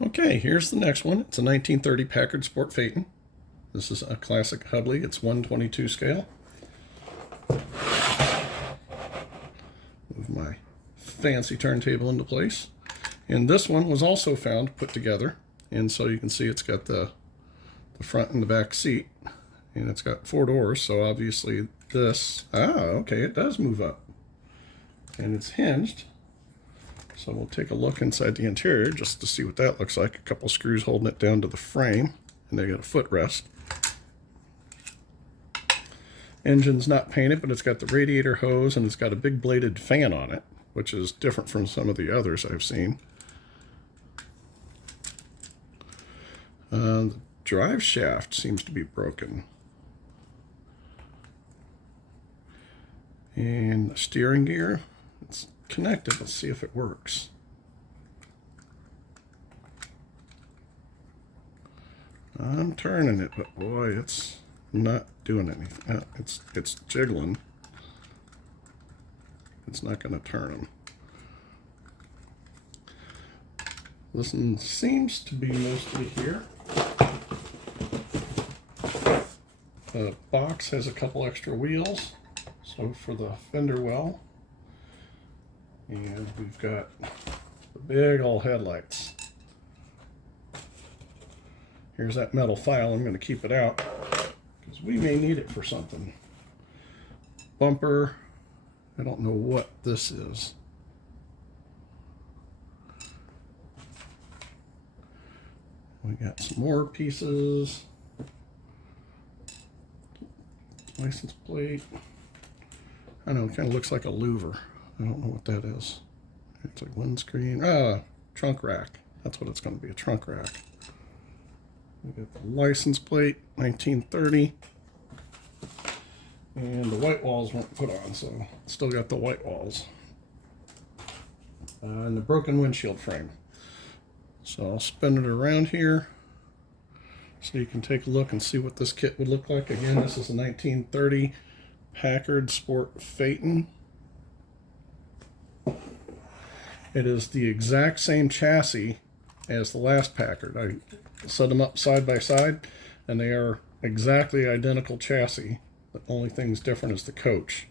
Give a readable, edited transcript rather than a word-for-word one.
Okay, here's the next one. It's a 1930 Packard Sport Phaeton. This is a classic Hubley. It's 1/22 scale. Move my fancy turntable into place. And this one was also found put together. And so you can see it's got the front and the back seat. And it's got 4 doors, so obviously this... okay, it does move up. And it's hinged. So we'll take a look inside the interior just to see what that looks like. A couple screws holding it down to the frame, and they got a footrest. Engine's not painted, but it's got the radiator hose, and it's got a big bladed fan on it, which is different from some of the others I've seen. The drive shaft seems to be broken. And the steering gear, it's connected. Let's see if it works. I'm turning it, but boy, it's not doing anything. It's jiggling. It's not going to turn them. This one seems to be mostly here. The box has a couple extra wheels, so for the fender well. And we've got the big old headlights. Here's that metal file. I'm going to keep it out because we may need it for something. Bumper. I don't know what this is. We got some more pieces. License plate. I know, it kind of looks like a louver. I don't know what that is. It's like windscreen. Trunk rack. That's what it's going to be, a trunk rack. We got the license plate, 1930. And the white walls weren't put on, so still got the white walls. And the broken windshield frame. So I'll spin it around here so you can take a look and see what this kit would look like. Again, this is a 1930 Packard Sport Phaeton. It is the exact same chassis as the last Packard. I set them up side by side, and they are exactly identical chassis. The only thing's different is the coach.